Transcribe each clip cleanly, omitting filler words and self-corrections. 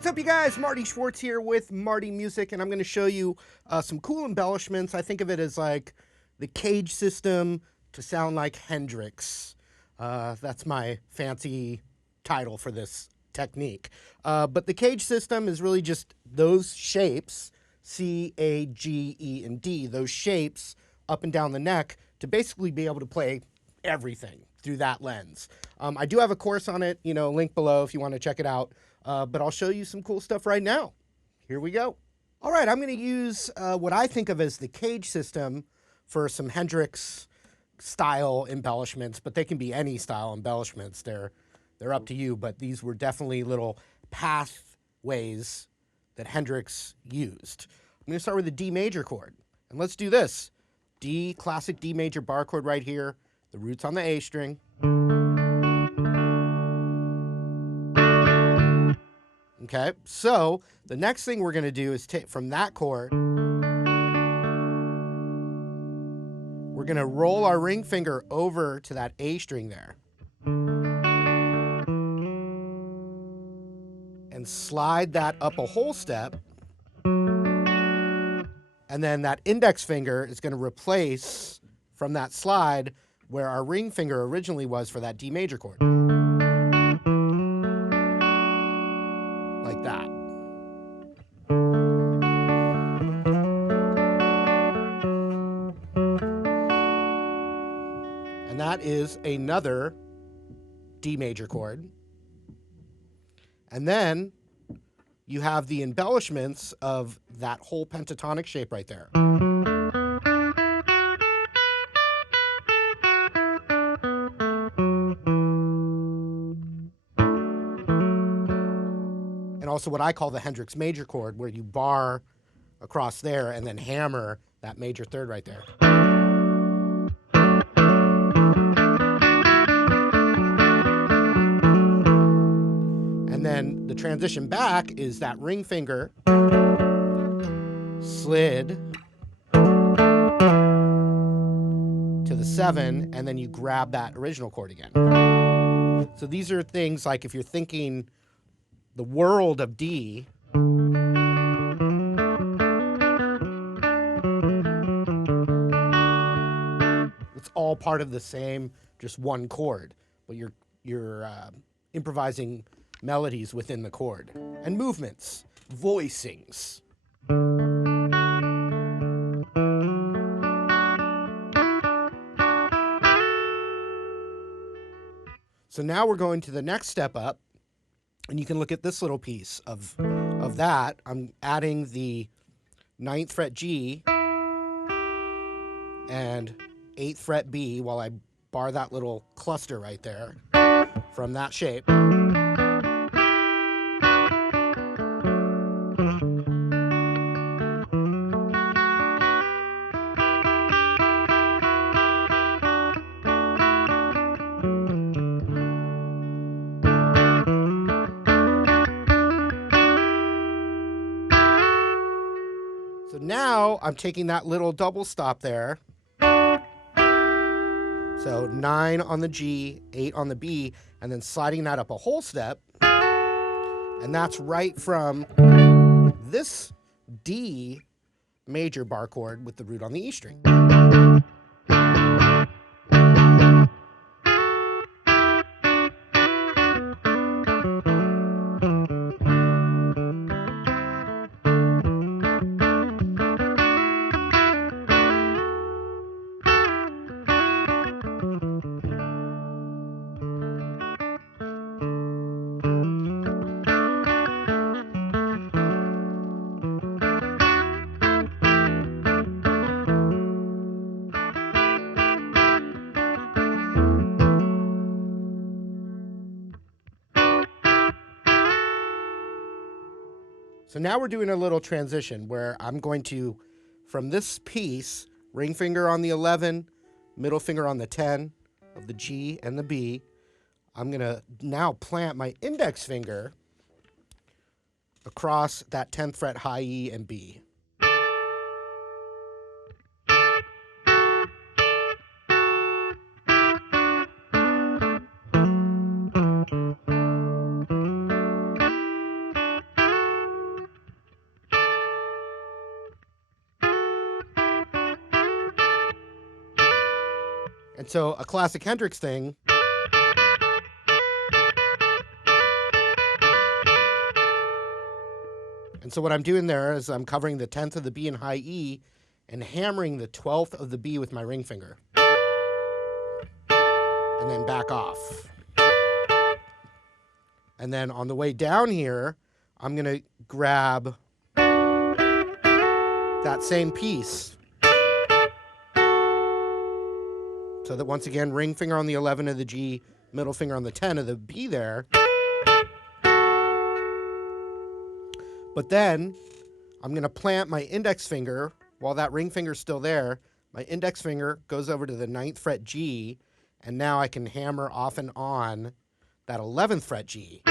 What's up, you guys? Marty Schwartz here with Marty Music, and I'm going to show you some cool embellishments. I think of it as like the CAGED system to sound like Hendrix. That's my fancy title for this technique. But the CAGED system is really just those shapes, C, A, G, E, and D, those shapes up and down the neck to basically be able to play everything through that lens. I do have a course on it, link below if you want to check it out. But I'll show you some cool stuff right now. Here we go. All right, I'm going to use what I think of as the CAGED system for some Hendrix style embellishments, but they can be any style embellishments. They're up to you, but these were definitely little pathways that Hendrix used. I'm going to start with the D major chord, and let's do this. D, classic D major bar chord right here. The root's on the A string. Okay, so the next thing we're going to do is take from that chord, we're going to roll our ring finger over to that A string there and slide that up a whole step, and then that index finger is going to replace from that slide where our ring finger originally was for that D major chord. Like that. And that is another D major chord. And then you have the embellishments of that whole pentatonic shape right there. And also what I call the Hendrix major chord, where you bar across there and then hammer that major third right there. And then the transition back is that ring finger slid to the 7, and then you grab that original chord again. So these are things like if you're thinking the world of D, it's all part of the same, just one chord, but you're improvising melodies within the chord and movements, voicings. So now we're going to the next step up. And you can look at this little piece of that. I'm adding the 9th fret G and 8th fret B while I bar that little cluster right there from that shape. So now I'm taking that little double stop there. So 9 on the G, 8 on the B, and then sliding that up a whole step. And that's right from this D major bar chord with the root on the E string. So now we're doing a little transition where I'm going to, from this piece, ring finger on the 11, middle finger on the 10 of the G and the B, I'm going to now plant my index finger across that 10th fret high E and B. And so a classic Hendrix thing. And so what I'm doing there is I'm covering the 10th of the B in high E and hammering the 12th of the B with my ring finger. And then back off. And then on the way down here, I'm going to grab that same piece. So that once again, ring finger on the 11 of the G, middle finger on the 10 of the B there. But then I'm going to plant my index finger while that ring finger's still there. My index finger goes over to the 9th fret G, and now I can hammer off and on that 11th fret G.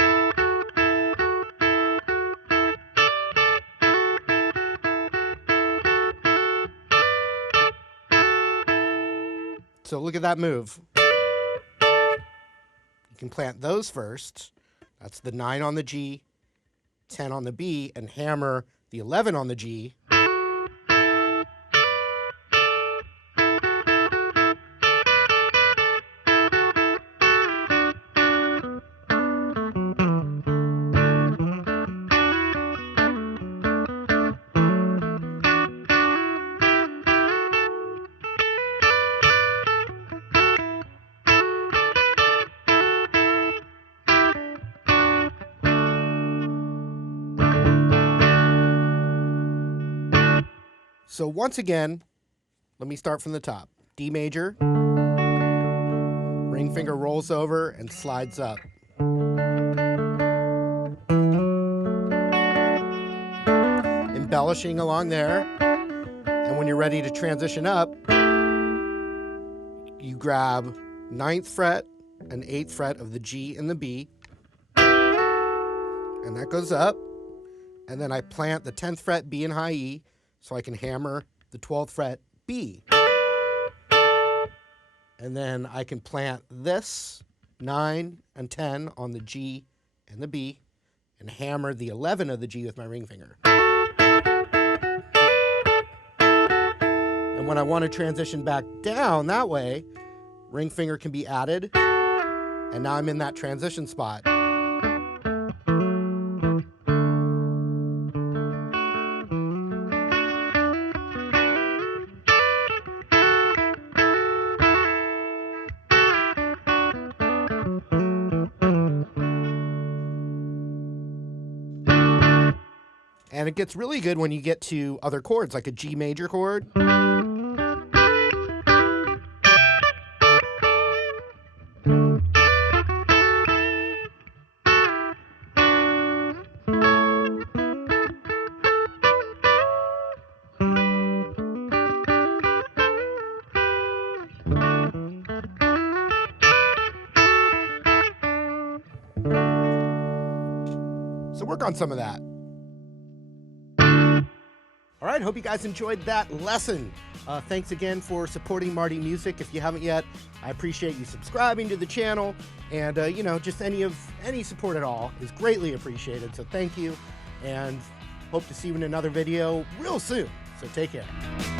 So look at that move. You can plant those first. That's the 9 on the G, 10 on the B, and hammer the 11 on the G. So once again, let me start from the top. D major, ring finger rolls over and slides up. Embellishing along there. And when you're ready to transition up, you grab 9th fret and 8th fret of the G and the B. And that goes up. And then I plant the 10th fret B in high E, so I can hammer the 12th fret B. And then I can plant this 9 and 10 on the G and the B and hammer the 11 of the G with my ring finger. And when I want to transition back down that way, ring finger can be added, and now I'm in that transition spot. And it gets really good when you get to other chords, like a G major chord. So work on some of that. All right, hope you guys enjoyed that lesson. Thanks again for supporting Marty Music. If you haven't yet, I appreciate you subscribing to the channel, and you know, just any support at all is greatly appreciated. So thank you, and hope to see you in another video real soon. So take care.